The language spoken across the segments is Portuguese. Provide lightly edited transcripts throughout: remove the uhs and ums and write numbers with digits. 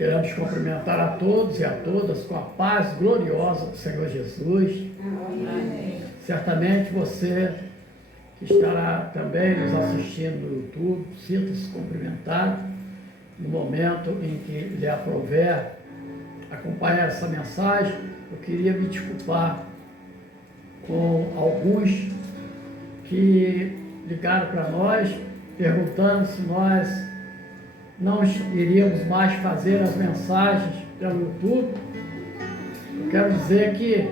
Queremos cumprimentar a todos e a todas com a paz gloriosa do Senhor Jesus. Amém. Certamente você que estará também nos assistindo no YouTube, sinta-se cumprimentado no momento em que lhe aprouver acompanhar essa mensagem. Eu queria me desculpar com alguns que ligaram para nós perguntando se nós não iríamos mais fazer as mensagens pelo YouTube. Eu quero dizer que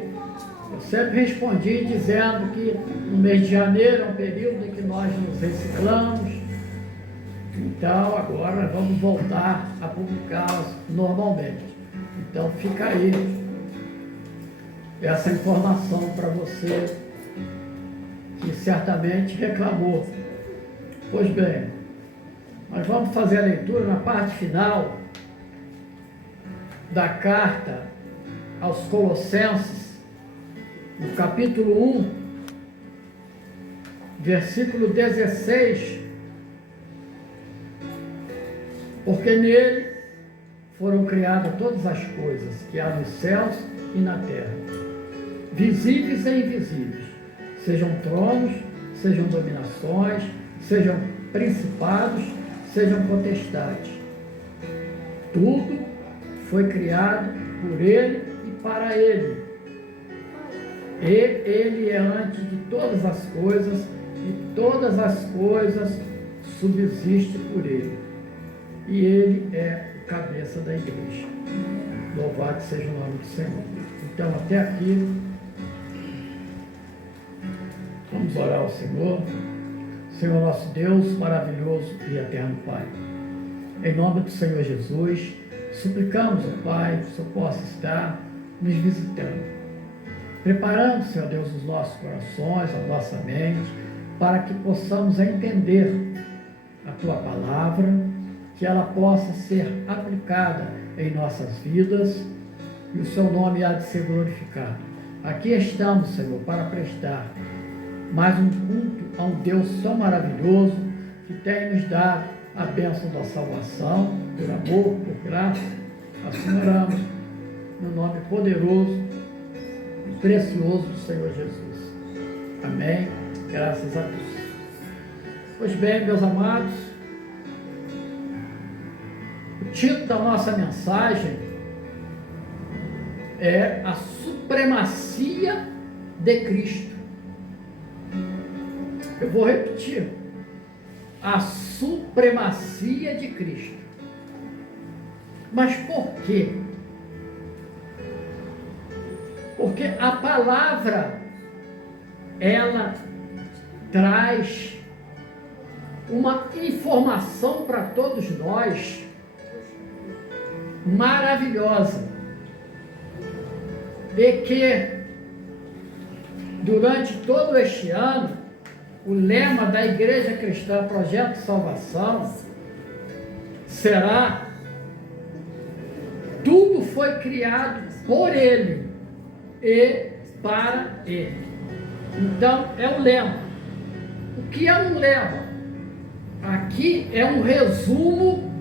eu sempre respondi dizendo que no mês de janeiro é um período em que nós nos reciclamos, então agora vamos voltar a publicá-las normalmente. Então fica aí essa informação para você que certamente reclamou. Pois bem, nós vamos fazer a leitura na parte final da carta aos Colossenses, no capítulo 1, versículo 16, porque nele foram criadas todas as coisas que há nos céus e na terra, visíveis e invisíveis, sejam tronos, sejam dominações, sejam principados, sejam potestades. Tudo foi criado por Ele e para Ele. E Ele é antes de todas as coisas, e todas as coisas subsistem por Ele. E Ele é o cabeça da igreja. Louvado seja o nome do Senhor. Então, até aqui, vamos orar ao Senhor. Senhor nosso Deus, maravilhoso e eterno Pai, em nome do Senhor Jesus, suplicamos, ó Pai, que o Senhor possa estar nos visitando, preparando, Senhor Deus, os nossos corações, a nossa mente, para que possamos entender a Tua palavra, que ela possa ser aplicada em nossas vidas e o Seu nome há de ser glorificado. Aqui estamos, Senhor, para prestar mais um culto a um Deus tão maravilhoso que tem nos dado a bênção da salvação, por amor, por graça. Assim oramos no nome poderoso e precioso do Senhor Jesus. Amém. Graças a Deus. Pois bem, meus amados, o título da nossa mensagem é a supremacia de Cristo. Eu vou repetir: a supremacia de Cristo. Mas por quê? Porque a palavra, ela traz uma informação para todos nós maravilhosa, de que durante todo este ano o lema da Igreja Cristã Projeto de Salvação será: tudo foi criado por Ele e para Ele. Então é um lema. O que é um lema? Aqui é um resumo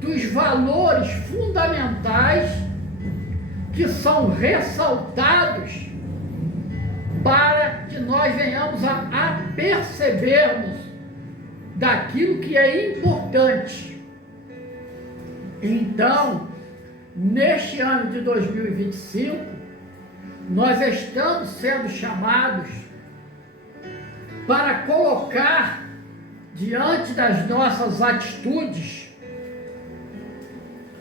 dos valores fundamentais que são ressaltados para que nós venhamos a percebermos daquilo que é importante. Então, neste ano de 2025, nós estamos sendo chamados para colocar diante das nossas atitudes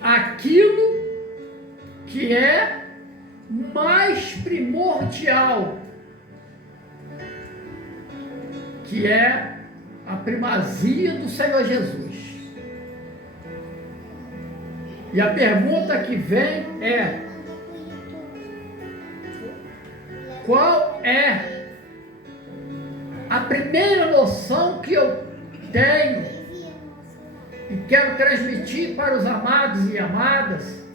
aquilo que é mais primordial, que é a primazia do Senhor Jesus. E a pergunta que vem é: qual é a primeira noção que eu tenho e quero transmitir para os amados e amadas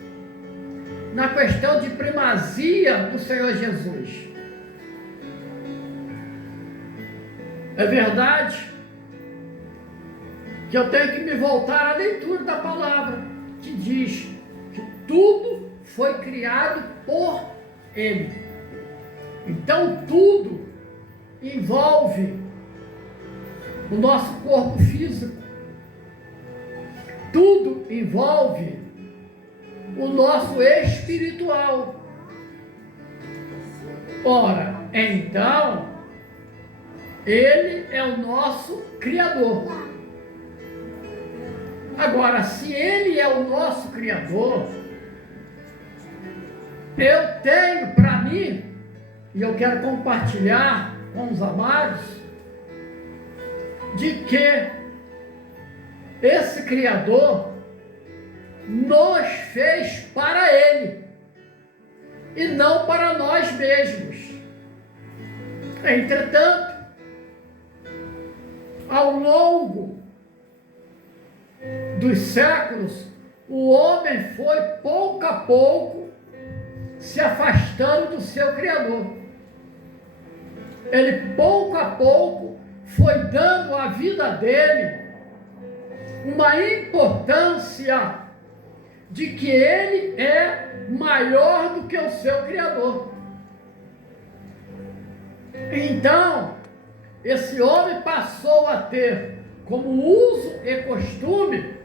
na questão de primazia do Senhor Jesus? É verdade que eu tenho que me voltar à leitura da palavra, que diz que foi criado por Ele. Então tudo envolve o nosso corpo físico, tudo envolve o nosso espiritual. Ora, então, Ele é o nosso Criador. Agora, se Ele é o nosso Criador, eu tenho para mim, e eu quero compartilhar com os amados, de que esse Criador nos fez para Ele e não para nós mesmos. Entretanto, ao longo dos séculos, o homem foi pouco a pouco se afastando do seu Criador. Ele pouco a pouco foi dando à vida dele uma importância de que ele é maior do que o seu Criador. Então, esse homem passou a ter como uso e costume,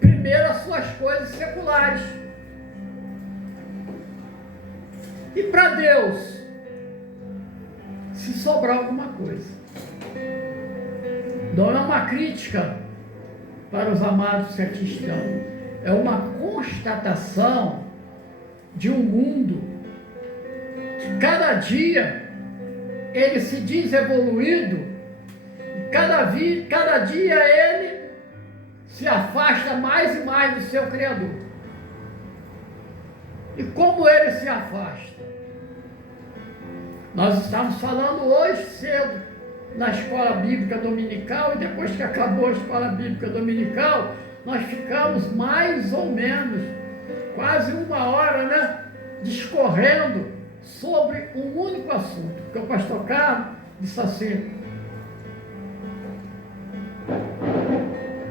primeiro, as suas coisas seculares. E para Deus, se sobrar alguma coisa. Não é uma crítica para os amados que aqui estão, é uma constatação de um mundo que cada dia ele se diz evoluído, e cada dia ele se afasta mais e mais do seu Criador. E como ele se afasta? Nós estamos falando hoje cedo na escola bíblica dominical, e depois que acabou a escola bíblica dominical, nós ficamos mais ou menos quase uma hora, né, discorrendo sobre um único assunto, porque o pastor Carlos disse assim: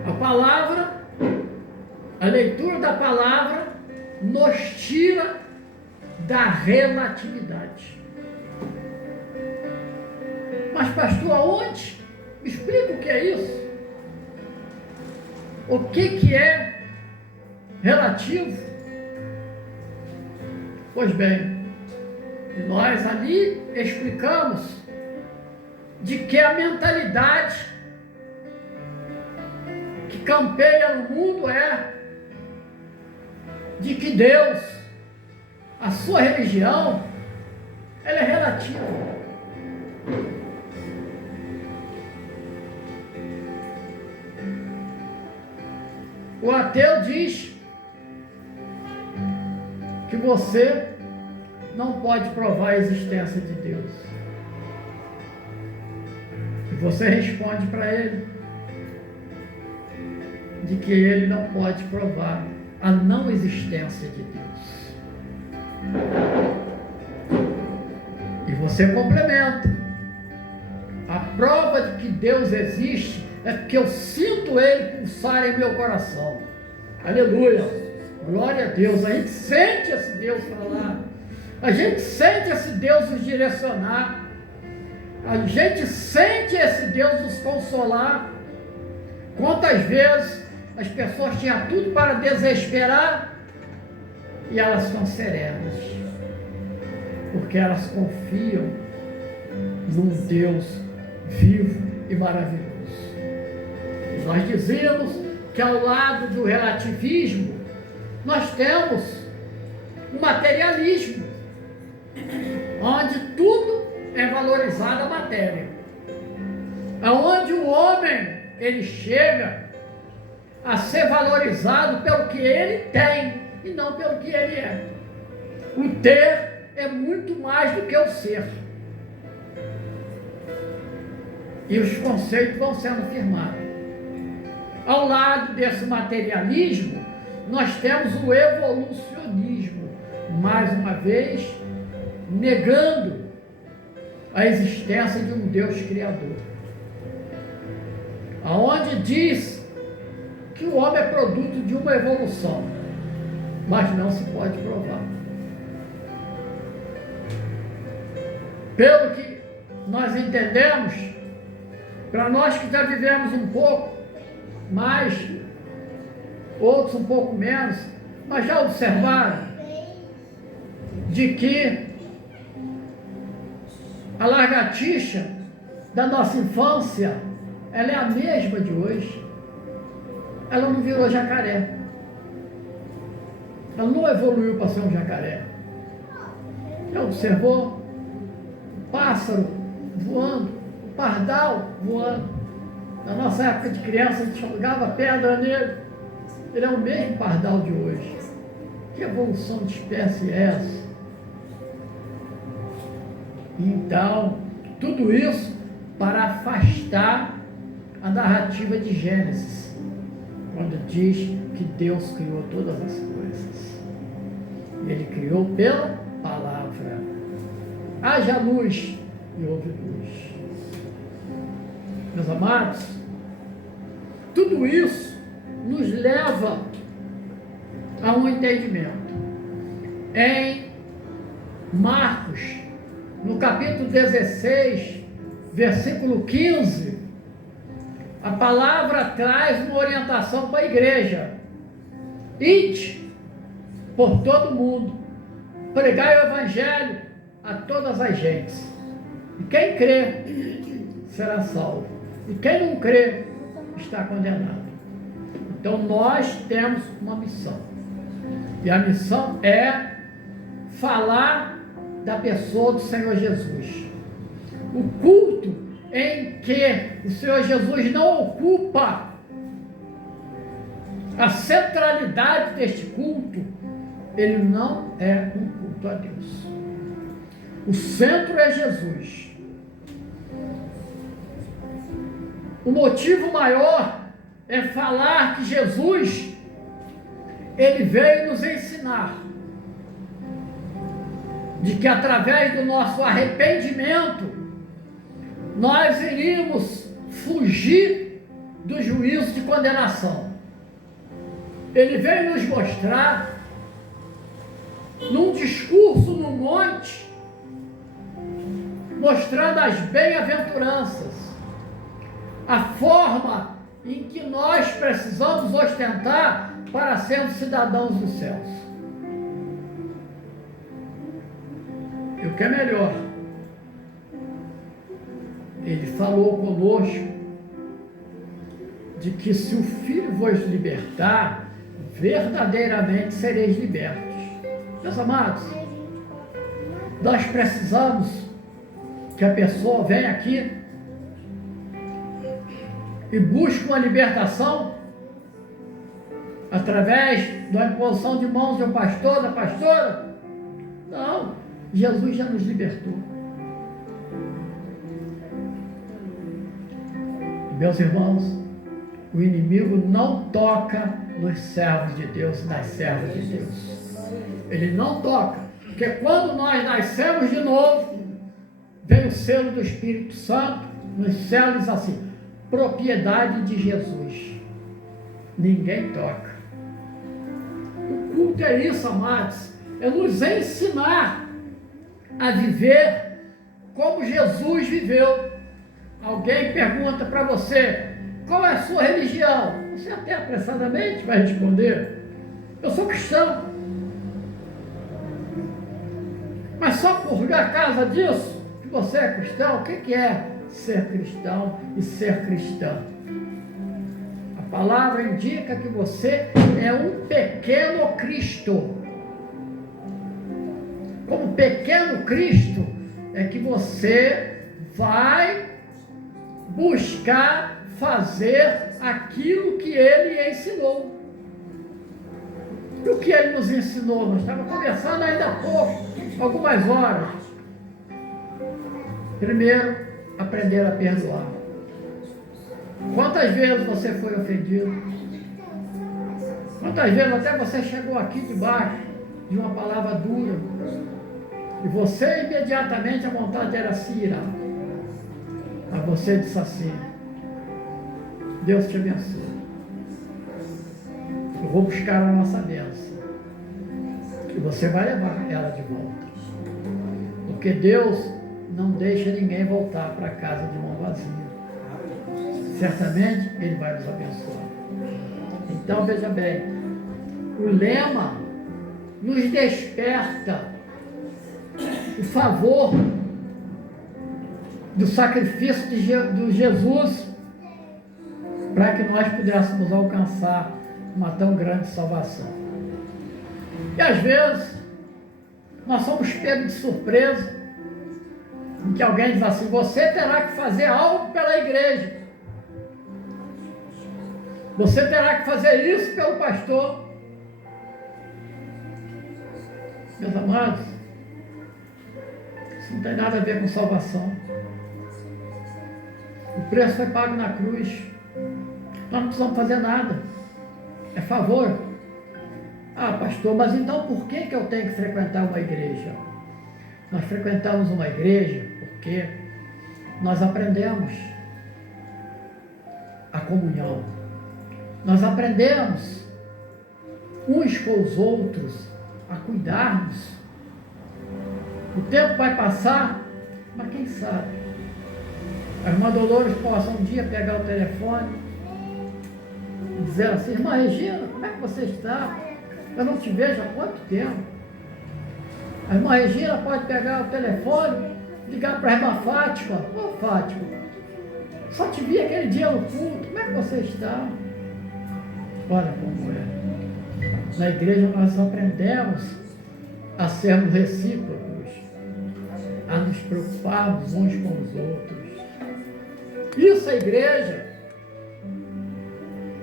a palavra, a leitura da palavra nos tira da relatividade. Mas pastor, aonde? Me explica o que é isso. O que é relativo? Pois bem, nós ali explicamos de que a mentalidade que campeia no mundo é de que Deus, a sua religião, ela é relativa. O ateu diz que você não pode provar a existência de Deus. E você responde para ele de que ele não pode provar a não existência de Deus. E você complementa: a prova de que Deus existe é porque eu sinto Ele pulsar em meu coração. Aleluia! Glória a Deus! A gente sente esse Deus falar. A gente sente esse Deus nos direcionar. A gente sente esse Deus nos consolar. Quantas vezes as pessoas tinham tudo para desesperar e elas estão serenas, porque elas confiam num Deus vivo e maravilhoso. Nós dizemos que ao lado do relativismo, nós temos o materialismo, onde tudo é valorizado a matéria. Onde o homem, ele chega a ser valorizado pelo que ele tem e não pelo que ele é. O ter é muito mais do que o ser. E os conceitos vão sendo firmados. Ao lado desse materialismo, nós temos o evolucionismo, mais uma vez, negando a existência de um Deus criador. Aonde diz que o homem é produto de uma evolução. mas não se pode provar. Pelo que nós entendemos, para nós que já vivemos um pouco mais, outros um pouco menos, mas já observaram de que a lagartixa da nossa infância, ela é a mesma de hoje. Ela não virou jacaré. Ela não evoluiu para ser um jacaré. Já observou? O pássaro voando, o pardal voando. Na nossa época de criança, a gente jogava pedra nele. Ele é o mesmo pardal de hoje. Que evolução de espécie é essa? Então, tudo isso para afastar a narrativa de Gênesis, quando diz que Deus criou todas as coisas. Ele criou pela palavra. Haja luz e houve luz. Meus amados, tudo isso nos leva a um entendimento. Em Marcos, no capítulo 16, versículo 15, a palavra traz uma orientação para a igreja. Ide por todo mundo, pregai o evangelho a todas as gentes. E quem crê será salvo. E quem não crê está condenado. Então nós temos uma missão. E a missão é falar da pessoa do Senhor Jesus. O culto em que o Senhor Jesus não ocupa a centralidade deste culto, ele não é um culto a Deus. O centro é Jesus. O motivo maior é falar que Jesus, ele veio nos ensinar de que através do nosso arrependimento nós iríamos fugir do juízo de condenação. Ele veio nos mostrar num discurso no monte, mostrando as bem-aventuranças, a forma em que nós precisamos ostentar para sermos cidadãos dos céus. E o que é melhor, ele falou conosco de que se o Filho vos libertar, verdadeiramente sereis libertos. Meus amados, nós precisamos que a pessoa venha aqui e busque uma libertação através da imposição de mãos do pastor, da pastora. Não, Jesus já nos libertou. Meus irmãos, o inimigo não toca nos servos de Deus, nas servas de Deus. Ele não toca, porque quando nós nascemos de novo, vem o selo do Espírito Santo, nos céus assim, propriedade de Jesus. Ninguém toca. O culto é isso, amados, é nos ensinar a viver como Jesus viveu. Alguém pergunta para você, qual é a sua religião? Você até apressadamente vai responder, eu sou cristão. Mas só por causa disso, que você é cristão, o que é ser cristão e ser cristã? A palavra indica que você é um pequeno Cristo. Como pequeno Cristo, é que você vai buscar fazer aquilo que ele ensinou. E o que ele nos ensinou? Nós estávamos conversando ainda há pouco, algumas horas. Primeiro, aprender a perdoar. Quantas vezes você foi ofendido? Quantas vezes até você chegou aqui debaixo de uma palavra dura e você imediatamente a vontade era se irar. Mas você disse assim, Deus te abençoe. Eu vou buscar a nossa bênção. você vai levar ela de volta. Porque Deus não deixa ninguém voltar para casa de mão vazia. Certamente Ele vai nos abençoar. Então veja bem, o lema nos desperta o favor do sacrifício de Jesus para que nós pudéssemos alcançar uma tão grande salvação. E às vezes nós somos pegos de surpresa em que alguém diz assim: você terá que fazer algo pela igreja, você terá que fazer isso pelo pastor. Meus amados, isso não tem nada a ver com salvação. O preço foi pago na cruz. Nós não precisamos fazer nada. É favor. Ah, pastor, mas então por que eu tenho que frequentar uma igreja? Nós frequentamos uma igreja porque nós aprendemos a comunhão. Nós aprendemos uns com os outros a cuidarmos. O tempo vai passar, mas quem sabe a irmã Dolores possa um dia pegar o telefone e dizer assim: irmã Regina, como é que você está? Eu não te vejo há quanto tempo. A irmã Regina pode pegar o telefone, ligar para a irmã Fátima: ô Fátima, só te vi aquele dia no culto, como é que você está? Olha como é. Na igreja nós aprendemos a sermos recíprocos, a nos preocuparmos uns com os outros. Isso é igreja.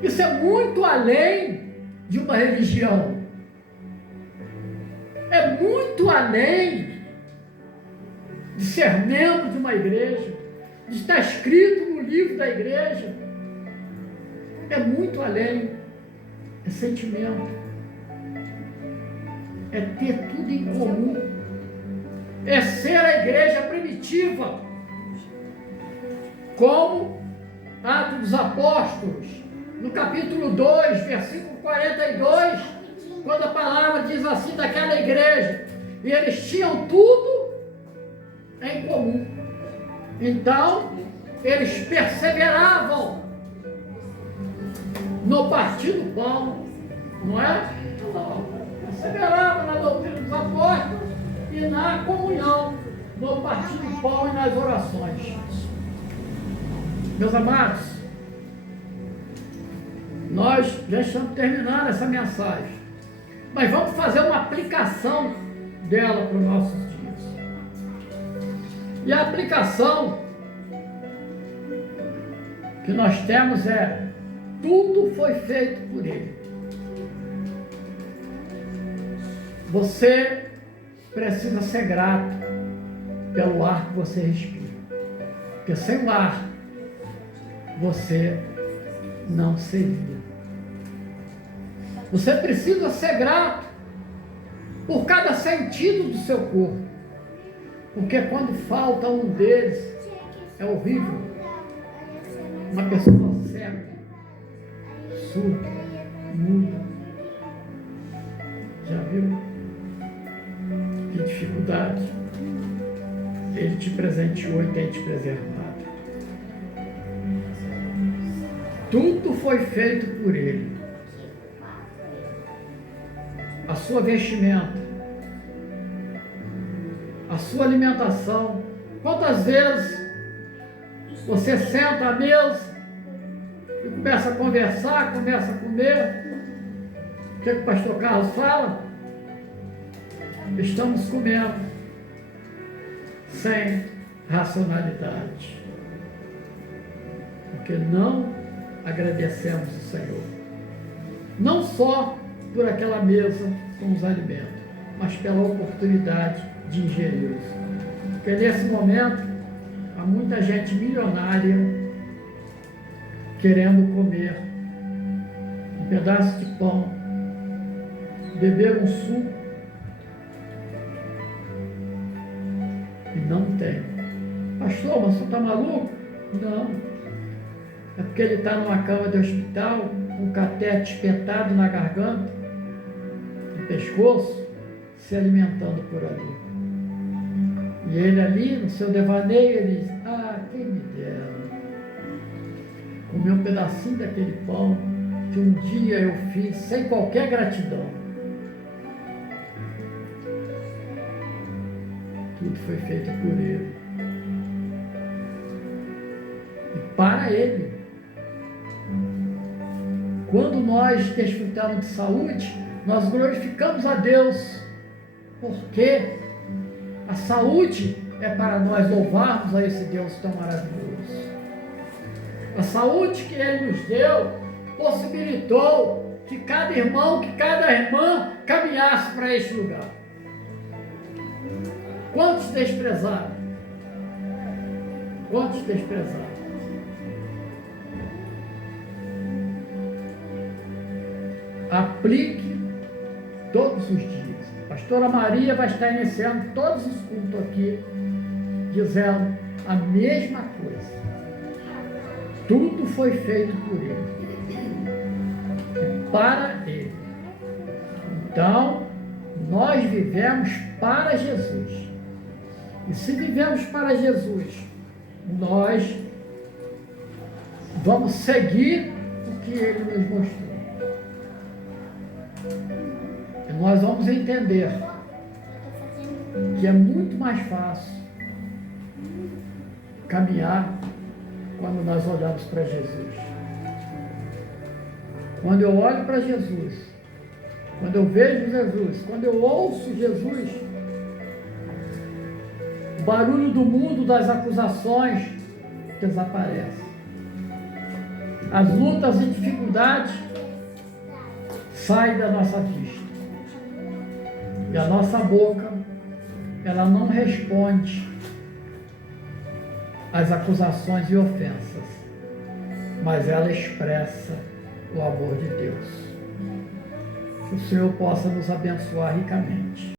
Isso é muito além de uma religião. É muito além de ser membro de uma igreja, de estar escrito no livro da igreja. É muito além. É sentimento. É ter tudo em comum. É ser a igreja primitiva. Como Atos dos Apóstolos, no capítulo 2, versículo 42, quando a palavra diz assim daquela igreja: e eles tinham tudo em comum. Então, eles perseveravam no partir do pão, não é? Não. Perseveravam na doutrina dos apóstolos e na comunhão, no partir do pão e nas orações. Meus amados, nós já estamos terminando essa mensagem, mas vamos fazer uma aplicação dela para os nossos dias. E a aplicação que nós temos é: tudo foi feito por Ele. Você precisa ser grato pelo ar que você respira, porque sem o ar você não seria. Você precisa ser grato por cada sentido do seu corpo, porque quando falta um deles é horrível. Uma pessoa cega, surda, muda. Já viu? Que dificuldade. Ele te presenteou e tem te preservado. Tudo foi feito por Ele. A sua vestimenta, a sua alimentação. Quantas vezes você senta à mesa e começa a conversar, começa a comer? O que o pastor Carlos fala? Estamos comendo sem racionalidade, porque não agradecemos o Senhor, não só por aquela mesa com os alimentos, mas pela oportunidade de ingeri-los. Porque nesse momento há muita gente milionária querendo comer um pedaço de pão, beber um suco, e não tem. Pastor, mas você está maluco? Não. É porque ele está numa cama de hospital, com um catete espetado na garganta, no pescoço, se alimentando por ali. E ele ali, no seu devaneio, ele diz, quem me dera comer um pedacinho daquele pão que um dia eu fiz sem qualquer gratidão. Tudo foi feito por ele. E para ele. Quando nós desfrutamos de saúde, nós glorificamos a Deus, porque a saúde é para nós louvarmos a esse Deus tão maravilhoso. A saúde que Ele nos deu possibilitou que cada irmão, que cada irmã caminhasse para este lugar. Quantos desprezaram? Quantos desprezaram? Aplique todos os dias. A pastora Maria vai estar iniciando todos os cultos aqui, dizendo a mesma coisa. Tudo foi feito por Ele. E para Ele. Então, nós vivemos para Jesus. E se vivemos para Jesus, nós vamos seguir o que Ele nos mostrou. E nós vamos entender que é muito mais fácil caminhar quando nós olhamos para Jesus. Quando eu olho para Jesus, quando eu vejo Jesus, quando eu ouço Jesus, o barulho do mundo, das acusações desaparece. As lutas e dificuldades saem da nossa vista. E a nossa boca, ela não responde às acusações e ofensas, mas ela expressa o amor de Deus. Que o Senhor possa nos abençoar ricamente.